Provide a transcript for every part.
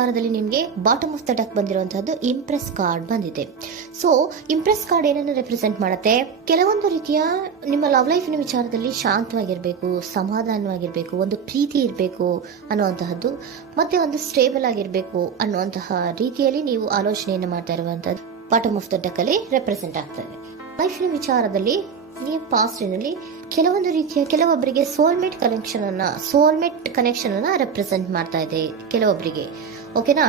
ವಿಚಾರದಲ್ಲಿ ನಿಮಗೆ bottom of the deck ಬಂದಿರುವಂತಹದ್ದು ಇಂಪ್ರೆಸ್ ಕಾರ್ಡ್ ಬಂದಿದೆ. ಸೊ ಇಂಪ್ರೆಸ್ ಕಾರ್ಡ್ ಏನನ್ನು ರೆಪ್ರೆಸೆಂಟ್ ಮಾಡುತ್ತೆ? ಕೆಲವೊಂದು ರೀತಿಯ ನಿಮ್ಮ ಲವ್ ಲೈಫಿನ ವಿಚಾರದಲ್ಲಿ ಶಾಂತವಾಗಿರ್ಬೇಕು, ಸಮಾಧಾನವಾಗಿರ್ಬೇಕು, ಒಂದು ಪ್ರೀತಿ ಇರಬೇಕು ಅನ್ನುವಂತಹದ್ದು, ಮತ್ತೆ ಒಂದು ಸ್ಟೇಬಲ್ ಆಗಿರ್ಬೇಕು ಅನ್ನುವಂತಹ ರೀತಿಯಲ್ಲಿ ನೀವು ಆಲೋಚನೆಯನ್ನು ಮಾಡ್ತಾ ಇರುವಂತಹದ್ದು ಬಾಟಮ್ ಆಫ್ ದ ಡೆಕ್ ಅಲ್ಲಿ ರೆಪ್ರೆಸೆಂಟ್ ಆಗ್ತದೆ. ಲೈಫಿನ ವಿಚಾರದಲ್ಲಿ ನೀವು ಪಾಸ್ಟಿನಲ್ಲಿ ಕೆಲವೊಂದು ರೀತಿಯ ಕೆಲವೊಬ್ಬರಿಗೆ ಸೋಲ್ಮೇಟ್ ಕನೆಕ್ಷನ್ ಅನ್ನ ರೆಪ್ರೆಸೆಂಟ್ ಮಾಡ್ತಾ ಇದೆ ಕೆಲವೊಬ್ಬರಿಗೆ. ಓಕೆನಾ?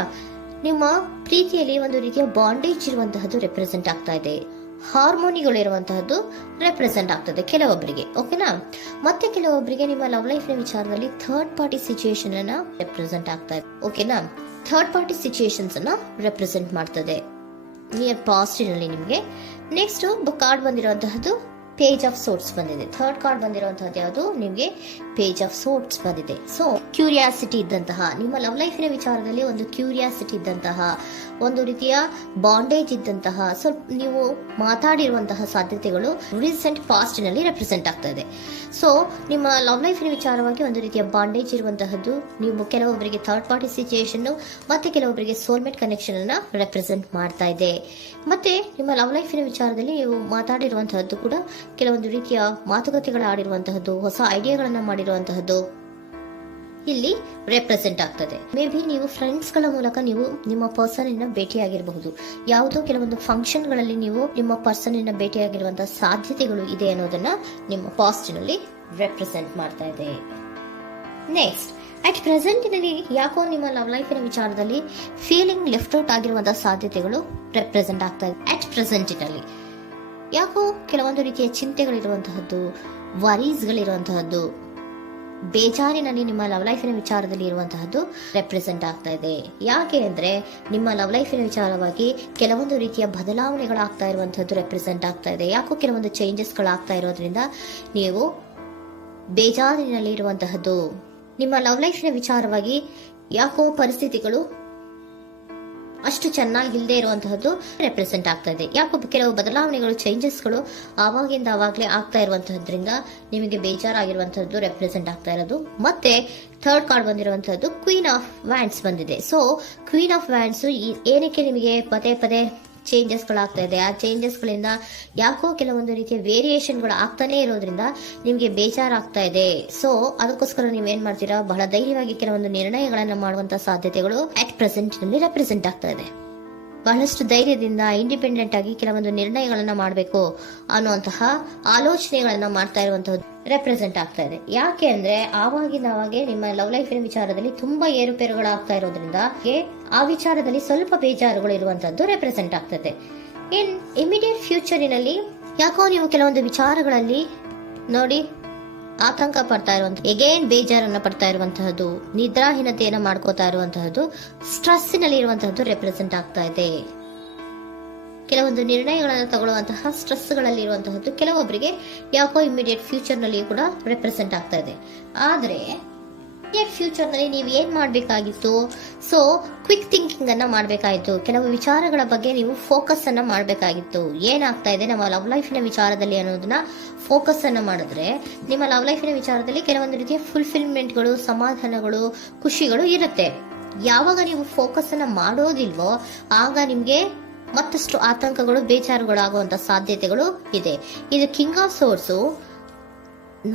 ನಿಮ್ಮ ಪ್ರೀತಿಯಲ್ಲಿ ಒಂದು ರೀತಿಯ ಬಾಂಡೇಜ್ ಇರುವಂತಹದ್ದು ರೆಪ್ರೆಸೆಂಟ್ ಆಗ್ತಾ ಇದೆ. ಹಾರ್ಮೋನಿಗಳು ಇರುವಂತಹದ್ದು ರೆಪ್ರೆಸೆಂಟ್ ಆಗ್ತದೆ ಕೆಲವೊಬ್ಬರಿಗೆ. ಓಕೆನಾ? ಮತ್ತೆ ಕೆಲವೊಬ್ಬರಿಗೆ ನಿಮ್ಮ ಲವ್ ಲೈಫ್ನ ವಿಚಾರದಲ್ಲಿ ಥರ್ಡ್ ಪಾರ್ಟಿ ಸಿಚುಯೇಷನ್ ಅನ್ನ ರೆಪ್ರೆಸೆಂಟ್ ಆಗ್ತಾ ಇದೆ. ಓಕೆನಾ? ಥರ್ಡ್ ಪಾರ್ಟಿ ಸಿಚುಯೇಷನ್ಸ್ ಅನ್ನ ರೆಪ್ರೆಸೆಂಟ್ ಮಾಡ್ತದೆ ನಿಯರ್ ಪಾಸ್ಟಿನಲ್ಲಿ ನಿಮಗೆ. ನೆಕ್ಸ್ಟ್ ಕಾರ್ಡ್ ಬಂದಿರುವಂತಹದ್ದು ಪೇಜ್ ಆಫ್ ಸೋರ್ಟ್ಸ್ ಬಂದಿದೆ. ಥರ್ಡ್ ಕಾರ್ಡ್ ಬಂದಿರುವಂತಹದ್ದು ಯಾವುದು? ನಿಮಗೆ ಪೇಜ್ ಆಫ್ ಸೋರ್ಟ್ಸ್ ಬಂದಿದೆ. ಸೊ ಕ್ಯೂರಿಯಾಸಿಟಿ ಇದ್ದಂತಹ, ನಿಮ್ಮ ಲವ್ ಲೈಫಿನ ವಿಚಾರದಲ್ಲಿ ಒಂದು ಕ್ಯೂರಿಯಾಸಿಟಿ ಇದ್ದಂತಹ, ಒಂದು ರೀತಿಯ ಬಾಂಡೇಜ್ ಇದ್ದಂತಹ, ಸ್ವಲ್ಪ ನೀವು ಮಾತಾಡಿರುವಂತಹ ಸಾಧ್ಯತೆಗಳು ರೀಸೆಂಟ್ ಪಾಸ್ಟ್ ನಲ್ಲಿ ರೆಪ್ರೆಸೆಂಟ್ ಆಗ್ತಾ ಇದೆ. ಸೊ ನಿಮ್ಮ ಲವ್ ಲೈಫಿನ ವಿಚಾರವಾಗಿ ಒಂದು ರೀತಿಯ ಬಾಂಡೇಜ್ ಇರುವಂತಹದ್ದು, ನೀವು ಕೆಲವೊಬ್ಬರಿಗೆ ಥರ್ಡ್ ಪಾರ್ಟಿ ಸಿಚುಯೇಷನ್ ಮತ್ತೆ ಕೆಲವೊಬ್ಬರಿಗೆ ಸೋಲ್ಮೇಟ್ ಕನೆಕ್ಷನ್ ಅನ್ನ ರೆಪ್ರೆಸೆಂಟ್ ಮಾಡ್ತಾ ಇದೆ. ಮತ್ತೆ ನಿಮ್ಮ ಲವ್ ಲೈಫಿನ ವಿಚಾರದಲ್ಲಿ ನೀವು ಮಾತಾಡಿರುವಂತಹದ್ದು ಕೂಡ ಕೆಲವೊಂದು ರೀತಿಯ ಮಾತುಕತೆಗಳ ಆಡಿರುವಂತಹದ್ದು, ಹೊಸ ಐಡಿಯಾಗಳನ್ನ ಮಾಡಿರುವಂತಹದ್ದು ಇಲ್ಲಿ ರೆಪ್ರೆಸೆಂಟ್ ಆಗ್ತದೆ. ಮೇ ಬಿ ನೀವು ಫ್ರೆಂಡ್ಸ್ ಗಳ ಮೂಲಕ ನೀವು ನಿಮ್ಮ ಪರ್ಸನ್ ಅನ್ನ ಭೇಟಿಯಾಗಿರಬಹುದು. ಯಾವುದೋ ಕೆಲವೊಂದು ಫಂಕ್ಷನ್ ಗಳಲ್ಲಿ ನೀವು ನಿಮ್ಮ ಪರ್ಸನ್ ಅನ್ನ ಭೇಟಿಯಾಗಿರುವಂತಹ ಸಾಧ್ಯತೆಗಳು ಇದೆ ಅನ್ನೋದನ್ನ ನಿಮ್ಮ ಪಾಸ್ಟ್ ನಲ್ಲಿ ರೆಪ್ರೆಸೆಂಟ್ ಮಾಡ್ತಾ ಇದೆ. ನೆಕ್ಸ್ಟ್, ಅಟ್ ಪ್ರೆಸೆಂಟ್ ನಲ್ಲಿ ಯಾಕೋ ನಿಮ್ಮ ಲವ್ ಲೈಫಿನ ವಿಚಾರದಲ್ಲಿ ಫೀಲಿಂಗ್ ಲೆಫ್ಟ್ ಔಟ್ ಆಗಿರುವಂತಹ ಸಾಧ್ಯತೆಗಳು ರೆಪ್ರೆಸೆಂಟ್ ಆಗ್ತಾ ಇದೆ. ಅಟ್ ಪ್ರೆಸೆಂಟ್ ನಲ್ಲಿ ಯಾಕೋ ಕೆಲವೊಂದು ರೀತಿಯ ಚಿಂತೆಗಳಿರುವಂತಹದ್ದು, ವರೀಸ್ಗಳಿರುವಂತಹದ್ದು, ಬೇಜಾರಿನಲ್ಲಿ ನಿಮ್ಮ ಲವ್ ಲೈಫಿನ ವಿಚಾರದಲ್ಲಿ ಇರುವಂತಹದ್ದು ರೆಪ್ರೆಸೆಂಟ್ ಆಗ್ತಾ ಇದೆ. ಯಾಕೆ ಅಂದ್ರೆ ನಿಮ್ಮ ಲವ್ ಲೈಫಿನ ವಿಚಾರವಾಗಿ ಕೆಲವೊಂದು ರೀತಿಯ ಬದಲಾವಣೆಗಳಾಗ್ತಾ ಇರುವಂತಹದ್ದು ರೆಪ್ರೆಸೆಂಟ್ ಆಗ್ತಾ ಇದೆ. ಯಾಕೋ ಕೆಲವೊಂದು ಚೇಂಜಸ್ಗಳಾಗ್ತಾ ಇರೋದ್ರಿಂದ ನೀವು ಬೇಜಾರಿನಲ್ಲಿ ಇರುವಂತಹದ್ದು. ನಿಮ್ಮ ಲವ್ ಲೈಫಿನ ವಿಚಾರವಾಗಿ ಯಾಕೋ ಪರಿಸ್ಥಿತಿಗಳು ಅಷ್ಟು ಚೆನ್ನಾಗಿಲ್ಲದೆ ಇರುವಂತಹದ್ದು ರೆಪ್ರೆಸೆಂಟ್ ಆಗ್ತಾ ಇದೆ. ಯಾಕೋ ಕೆಲವು ಬದಲಾವಣೆಗಳು, ಚೇಂಜಸ್ಗಳು ಆವಾಗಿಂದ ಆವಾಗಲೇ ಆಗ್ತಾ ಇರುವಂತಹದ್ರಿಂದ ನಿಮಗೆ ಬೇಜಾರಾಗಿರುವಂತಹದ್ದು ರೆಪ್ರೆಸೆಂಟ್ ಆಗ್ತಾ ಇರೋದು. ಮತ್ತೆ ಥರ್ಡ್ ಕಾರ್ಡ್ ಬಂದಿರುವಂತಹದ್ದು ಕ್ವೀನ್ ಆಫ್ ವ್ಯಾಂಡ್ಸ್ ಬಂದಿದೆ. ಸೊ ಕ್ವೀನ್ ಆಫ್ ವ್ಯಾಂಡ್ಸ್ ಏನಕ್ಕೆ ನಿಮಗೆ ಪದೇ ಪದೇ ಚೇಂಜಸ್ ಗಳಾಗ್ತಾ ಇದೆ? ಆ ಚೇಂಜಸ್ ಗಳಿಂದ ಯಾಕೋ ಕೆಲವೊಂದು ರೀತಿಯ ವೇರಿಯೇಷನ್ಗಳು ಆಗ್ತಾನೆ ಇರೋದ್ರಿಂದ ನಿಮಗೆ ಬೇಜಾರಾಗ್ತಾ ಇದೆ. ಸೊ ಅದಕ್ಕೋಸ್ಕರ ನೀವೇನ್ ಮಾಡ್ತೀರಾ? ಬಹಳ ಧೈರ್ಯವಾಗಿ ಕೆಲವೊಂದು ನಿರ್ಣಯಗಳನ್ನ ಮಾಡುವಂತಹ ಸಾಧ್ಯತೆಗಳು ಅಟ್ ಪ್ರೆಸೆಂಟ್ ನಲ್ಲಿ ರೆಪ್ರೆಸೆಂಟ್ ಆಗ್ತಾ ಇದೆ. ಬಹಳಷ್ಟು ಧೈರ್ಯದಿಂದ ಇಂಡಿಪೆಂಡೆಂಟ್ ಆಗಿ ಕೆಲವೊಂದು ನಿರ್ಣಯಗಳನ್ನ ಮಾಡಬೇಕು ಅನ್ನುವಂತಹ ಆಲೋಚನೆಗಳನ್ನ ಮಾಡ್ತಾ ಇರುವಂತಹದ್ದು ರೆಪ್ರೆಸೆಂಟ್ ಆಗ್ತಾ ಇದೆ. ಯಾಕೆ ಅಂದ್ರೆ ಆವಾಗಿನವಾಗೆ ನಿಮ್ಮ ಲವ್ ಲೈಫಿನ ವಿಚಾರದಲ್ಲಿ ತುಂಬಾ ಏರುಪೇರುಗಳಾಗ್ತಾ ಇರೋದ್ರಿಂದ ಆ ವಿಚಾರದಲ್ಲಿ ಸ್ವಲ್ಪ ಬೇಜಾರುಗಳು ಇರುವಂತದ್ದು ರೆಪ್ರೆಸೆಂಟ್ ಆಗ್ತದೆ. ಇನ್ ಇಮಿಡಿಯೇಟ್ ಫ್ಯೂಚರಿನಲ್ಲಿ ಯಾಕೋ ನೀವು ಕೆಲವೊಂದು ವಿಚಾರಗಳಲ್ಲಿ ನೋಡಿ ಆತಂಕ ಪಡ್ತಾ ಇರುವಂತಹ, ಎಗೇನ್ ಬೇಜಾರನ್ನ ಪಡ್ತಾ ಇರುವಂತಹದ್ದು, ನಿದ್ರಾಹೀನತೆಯನ್ನ ಮಾಡ್ಕೋತಾ ಇರುವಂತಹದ್ದು, ಸ್ಟ್ರೆಸ್ಸಿನಲ್ಲಿ ಇರುವಂತಹದ್ದು ರೆಪ್ರೆಸೆಂಟ್ ಆಗ್ತಾ ಇದೆ. ಕೆಲವೊಂದು ನಿರ್ಣಯಗಳನ್ನು ತಗೊಳ್ಳುವಂತಹ ಸ್ಟ್ರೆಸ್ಗಳಲ್ಲಿ ಇರುವಂತಹದ್ದು ಕೆಲವೊಬ್ಬರಿಗೆ ಯಾಕೋ ಇಮಿಡಿಯೇಟ್ ಫ್ಯೂಚರ್ ನಲ್ಲಿ ಕೂಡ ರೆಪ್ರೆಸೆಂಟ್ ಆಗ್ತಾ ಇದೆ. ಆದ್ರೆ ಫ್ಯೂಚರ್ ನಲ್ಲಿ ನೀವು ಏನ್ ಮಾಡ್ಬೇಕಾಗಿತ್ತು? ಸೊ ಕ್ವಿಕ್ ಥಿಂಕಿಂಗ್ ಅನ್ನ ಮಾಡ್ಬೇಕಾಗಿತ್ತು. ಕೆಲವು ವಿಚಾರಗಳ ಬಗ್ಗೆ ನೀವು ಫೋಕಸ್ ಅನ್ನ ಮಾಡ್ಬೇಕಾಗಿತ್ತು. ಏನಾಗ್ತಾ ಇದೆ ನಮ್ಮ ಲವ್ ಲೈಫಿನ ವಿಚಾರದಲ್ಲಿ ಅನ್ನೋದನ್ನ ಫೋಕಸ್ ಅನ್ನ ಮಾಡಿದ್ರೆ ನಿಮ್ಮ ಲವ್ ಲೈಫಿನ ವಿಚಾರದಲ್ಲಿ ಕೆಲವೊಂದು ರೀತಿಯ ಫುಲ್ಫಿಲ್ಮೆಂಟ್ಗಳು, ಸಮಾಧಾನಗಳು, ಖುಷಿಗಳು ಇರುತ್ತೆ. ಯಾವಾಗ ನೀವು ಫೋಕಸ್ ಅನ್ನ ಮಾಡೋದಿಲ್ವೋ ಆಗ ನಿಮ್ಗೆ ಮತ್ತಷ್ಟು ಆತಂಕಗಳು, ಬೇಜಾರುಗಳು ಆಗುವಂತ ಸಾಧ್ಯತೆಗಳು ಇದೆ. ಇದು king of swords,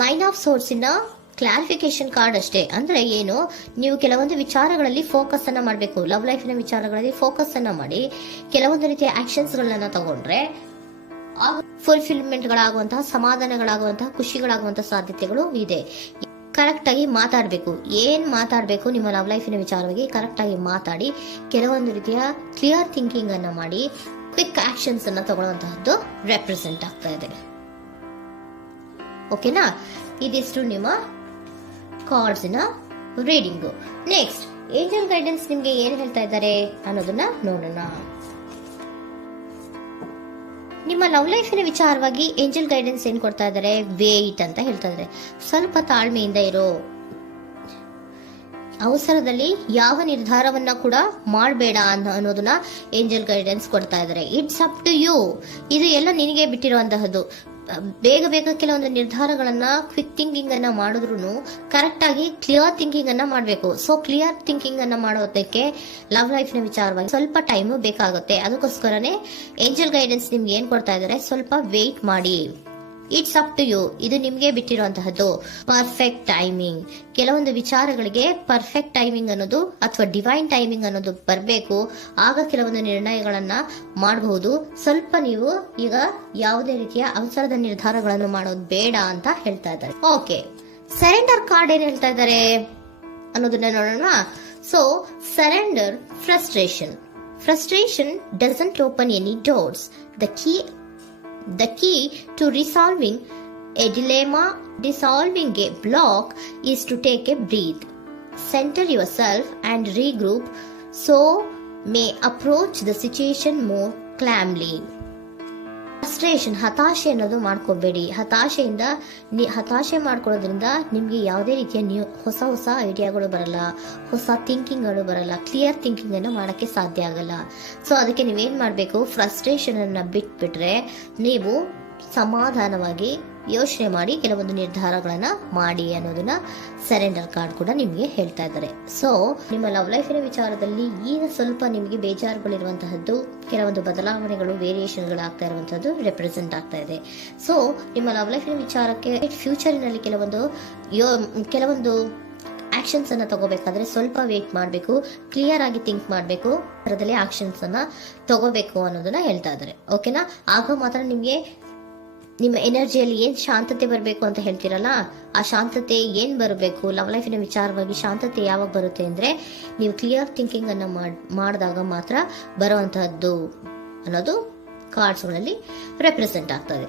9 of swords ಇನ ಕ್ಲಾರಿಫಿಕೇಶನ್ ಕಾರ್ಡ್ ಅಷ್ಟೇ. ಅಂದ್ರೆ ಏನು? ನೀವು ಕೆಲವೊಂದು ವಿಚಾರಗಳಲ್ಲಿ ಫೋಕಸ್ ಅನ್ನ ಮಾಡಬೇಕು. ಲವ್ ಲೈಫಿನ ವಿಚಾರಗಳಲ್ಲಿ ಫೋಕಸ್ ಅನ್ನ ಮಾಡಿ ಕೆಲವೊಂದು ರೀತಿಯ ಆಕ್ಷನ್ಸ್ ಗಳನ್ನ ತಗೊಂಡ್ರೆ ಫುಲ್ಫಿಲ್ಮೆಂಟ್ ಗಳಾಗುವಂತಹ, ಸಮಾಧಾನಗಳಾಗುವಂತಹ, ಖುಷಿಗಳಾಗುವಂತಹ ಸಾಧ್ಯತೆಗಳು ಇದೆ. ಕರೆಕ್ಟ್ ಆಗಿ ಮಾತಾಡಬೇಕು. ಏನ್ ಮಾತಾಡಬೇಕು ನಿಮ್ಮ ಲವ್ ಲೈಫಿನ ವಿಚಾರವಾಗಿ ಕರೆಕ್ಟ್ ಆಗಿ ಮಾತಾಡಿ ಕೆಲವೊಂದು ರೀತಿಯ ಕ್ಲಿಯರ್ ಥಿಂಕಿಂಗ್ ಅನ್ನ ಮಾಡಿ ಕ್ವಿಕ್ ಆಕ್ಷನ್ಸ್ ಅನ್ನ ತಗೊಳ್ಳುವಂತಹದ್ದು ರೆಪ್ರೆಸೆಂಟ್ ಆಗ್ತಾ ಇದೆ. ಓಕೆನಾ? ಇದಿಷ್ಟು ನಿಮ್ಮ ಕಾರ್ಡ್ಸ್ನ ರೀಡಿಂಗು. ನೆಕ್ಸ್ಟ್, ಏಂಜಲ್ ಗೈಡೆನ್ಸ್ ನಿಮ್ಗೆ ಏನ್ ಹೇಳ್ತಾ ಇದ್ದಾರೆ ಅನ್ನೋದನ್ನ ನೋಡೋಣ. ನಿಮ್ಮ ಲವ್ ಲೈಫಿನ ವಿಚಾರವಾಗಿ ಏಂಜಲ್ ಗೈಡೆನ್ಸ್ ಏನ್ ಕೊಡ್ತಾ ಇದ್ದಾರೆ? ವೇಟ್ ಅಂತ ಹೇಳ್ತಾ ಇದ್ದಾರೆ. ಸ್ವಲ್ಪ ತಾಳ್ಮೆಯಿಂದ ಇರೋ. ಅವಸರದಲ್ಲಿ ಯಾವ ನಿರ್ಧಾರವನ್ನ ಕೂಡ ಮಾಡಬೇಡ ಅನ್ನೋದನ್ನ ಏಂಜಲ್ ಗೈಡೆನ್ಸ್ ಕೊಡ್ತಾ ಇದ್ದಾರೆ. ಇಟ್ಸ್ ಅಪ್ ಟು ಯು, ಇದು ಎಲ್ಲ ನಿನಗೆ ಬಿಟ್ಟಿರುವಂತಹದ್ದು. ಬೇಗ ಬೇಗ ಕೆಲವೊಂದು ನಿರ್ಧಾರಗಳನ್ನ ಕ್ವಿಕ್ ಥಿಂಕಿಂಗ್ ಅನ್ನ ಮಾಡಿದ್ರು ಕರೆಕ್ಟ್ ಆಗಿ ಕ್ಲಿಯರ್ ಥಿಂಕಿಂಗ್ ಅನ್ನ ಮಾಡಬೇಕು. ಸೊ ಕ್ಲಿಯರ್ ಥಿಂಕಿಂಗ್ ಅನ್ನ ಮಾಡೋದಕ್ಕೆ ಲವ್ ಲೈಫ್ ನ ವಿಚಾರವಾಗಿ ಸ್ವಲ್ಪ ಟೈಮ್ ಬೇಕಾಗುತ್ತೆ. ಅದಕ್ಕೋಸ್ಕರನೇ ಏಂಜಲ್ ಗೈಡೆನ್ಸ್ ನಿಮ್ಗೆ ಏನ್ ಕೊಡ್ತಾ ಇದ್ದಾರೆ, ಸ್ವಲ್ಪ ವೇಟ್ ಮಾಡಿ. ಇಟ್ಸ್ ಅಪ್ ಟು ಯು, ಇದು ನಿಮ್ಗೆ ಬಿಟ್ಟಿರುವಂತಹದ್ದು. ಪರ್ಫೆಕ್ಟ್ ಟೈಮಿಂಗ್, ಕೆಲವೊಂದು ವಿಚಾರಗಳಿಗೆ ಪರ್ಫೆಕ್ಟ್ ಟೈಮಿಂಗ್ ಅನ್ನೋದು ಅಥವಾ ಡಿವೈನ್ ಟೈಮಿಂಗ್ ಅನ್ನೋದು ಬರಬೇಕು. ಆಗ ಕೆಲವೊಂದು ನಿರ್ಣಯಗಳನ್ನ ಮಾಡಬಹುದು. ಸ್ವಲ್ಪ ನೀವು ಈಗ ಯಾವುದೇ ರೀತಿಯ ಅವಸರದ ನಿರ್ಧಾರಗಳನ್ನು ಮಾಡೋದು ಬೇಡ ಅಂತ ಹೇಳ್ತಾ ಇದ್ದಾರೆ. ಓಕೆ, ಸರೆಂಡರ್ ಕಾರ್ಡ್ ಏನ್ ಹೇಳ್ತಾ ಇದ್ದಾರೆ ಅನ್ನೋದನ್ನ ನೋಡೋಣ. So surrender frustration doesn't open any doors. The key to resolving a dilemma, dissolving a block, is to take a breath, center yourself and regroup, so may approach the situation more calmly. Frustration, ಹತಾಶೆ ಅನ್ನೋದು ಮಾಡ್ಕೋಬೇಡಿ. ಹತಾಶೆ ಮಾಡ್ಕೊಳ್ಳೋದ್ರಿಂದ ನಿಮ್ಗೆ ಯಾವುದೇ ರೀತಿಯ ಹೊಸ ಐಡಿಯಾಗಳು ಬರಲ್ಲ, ಹೊಸ ಥಿಂಕಿಂಗ್ಗಳು ಬರಲ್ಲ, ಕ್ಲಿಯರ್ ಥಿಂಕಿಂಗ್ ಅನ್ನು ಮಾಡಕ್ಕೆ ಸಾಧ್ಯ ಆಗಲ್ಲ. ಸೊ ಅದಕ್ಕೆ ನೀವೇನ್ ಮಾಡ್ಬೇಕು, ಫ್ರಸ್ಟ್ರೇಷನ್ ಅನ್ನ ಬಿಟ್ಬಿಟ್ರೆ ನೀವು ಸಮಾಧಾನವಾಗಿ ಯೋಚನೆ ಮಾಡಿ ಕೆಲವೊಂದು ನಿರ್ಧಾರಗಳನ್ನ ಮಾಡಿ ಅನ್ನೋದನ್ನ ಸರೆಂಡರ್ ಕಾರ್ಡ್ ಕೂಡ ನಿಮಗೆ ಹೇಳ್ತಾ ಇದ್ದಾರೆ. ಸೊ ನಿಮ್ಮ ಲವ್ ಲೈಫಿನ ವಿಚಾರದಲ್ಲಿ ಈಗ ಸ್ವಲ್ಪ ನಿಮಗೆ ಬೇಜಾರುಗಳಿರುವಂತಹದ್ದು, ಕೆಲವೊಂದು ಬದಲಾವಣೆಗಳು, ವೇರಿಯೇಷನ್ಗಳು ಆಗ್ತಾ ಇರುವಂತಹದ್ದು ರೆಪ್ರೆಸೆಂಟ್ ಆಗ್ತಾ ಇದೆ. ಸೊ ನಿಮ್ಮ ಲವ್ ಲೈಫಿನ ವಿಚಾರಕ್ಕೆ ಫ್ಯೂಚರಿನಲ್ಲಿ ಕೆಲವೊಂದು ಆಕ್ಷನ್ಸ್ ಅನ್ನ ತಗೋಬೇಕಾದ್ರೆ ಸ್ವಲ್ಪ ವೇಟ್ ಮಾಡಬೇಕು, ಕ್ಲಿಯರ್ ಆಗಿ ಥಿಂಕ್ ಮಾಡಬೇಕು, ಅದರಲ್ಲಿ ಆಕ್ಷನ್ಸ್ ಅನ್ನ ತಗೋಬೇಕು ಅನ್ನೋದನ್ನ ಹೇಳ್ತಾ ಇದ್ದಾರೆ. ಓಕೆನಾ? ಆಗ ಮಾತ್ರ ನಿಮ್ಗೆ ನಿಮ್ಮ ಎನರ್ಜಿಯಲ್ಲಿ ಏನ್ ಶಾಂತತೆ ಬರಬೇಕು ಅಂತ ಹೇಳ್ತೀರಲ್ಲ, ಆ ಶಾಂತತೆ ಏನ್ ಬರಬೇಕು, ಲವ್ ಲೈಫಿನ ವಿಚಾರವಾಗಿ ಶಾಂತತೆ ಯಾವಾಗ ಬರುತ್ತೆ ಅಂದ್ರೆ ನೀವು ಕ್ಲಿಯರ್ ಥಿಂಕಿಂಗ್ ಅನ್ನ ಮಾಡಿದಾಗ ಮಾತ್ರ ಬರುವಂತಹದ್ದು ಅನ್ನೋದು ಕಾರ್ಡ್ಸ್ ಗಳಲ್ಲಿ ರೆಪ್ರೆಸೆಂಟ್ ಆಗ್ತದೆ.